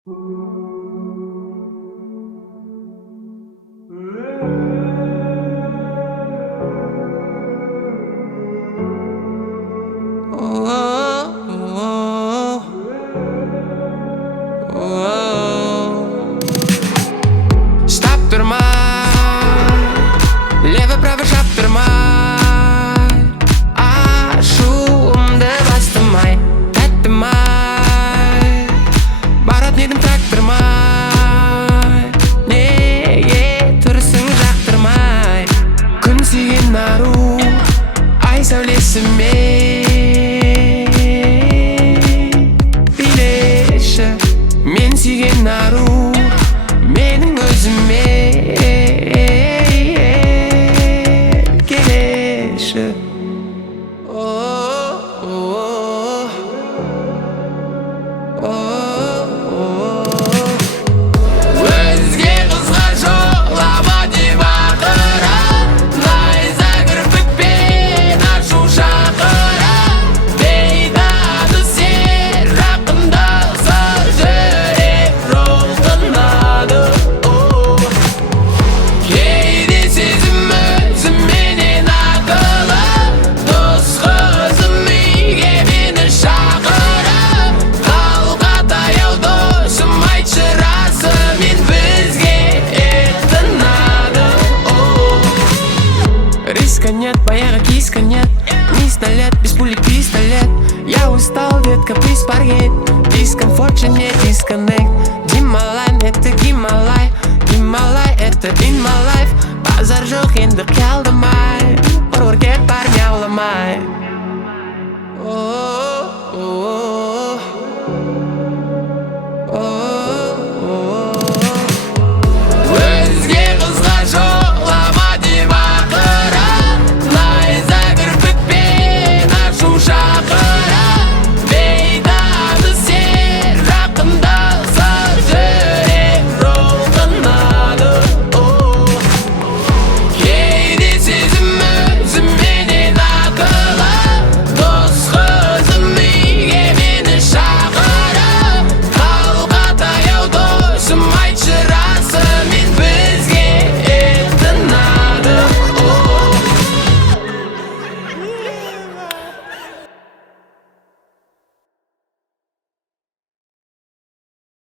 Шаптырмай, лево-право шаптырмай, ашуымды бастырмай, тәттімай, барат недім трактырмай, неге тұрысың жақтырмай. Күн сүйген ару, ай сәулесімен билеші. Мен сүйген ару, менің өзіме келеші. Өзге қызға жолама деп ақыра, найза кірпікпен ашу шақыра. Бейнаны сен жақындаса жүрек жолданады. Кейде сезім өзіменен ақылы, дос қызым үйге мені шақырып. Қалға таяу досым айтшы расымен бізге этінады. Риска нет, баяғы киска нет, пистолет, без пули пистолет. Я устал, детка, please forget. Дискомфорт же не дисконнект. Гималай, это Гималай, Гималай, это in my life. Базар жоқ енді қалды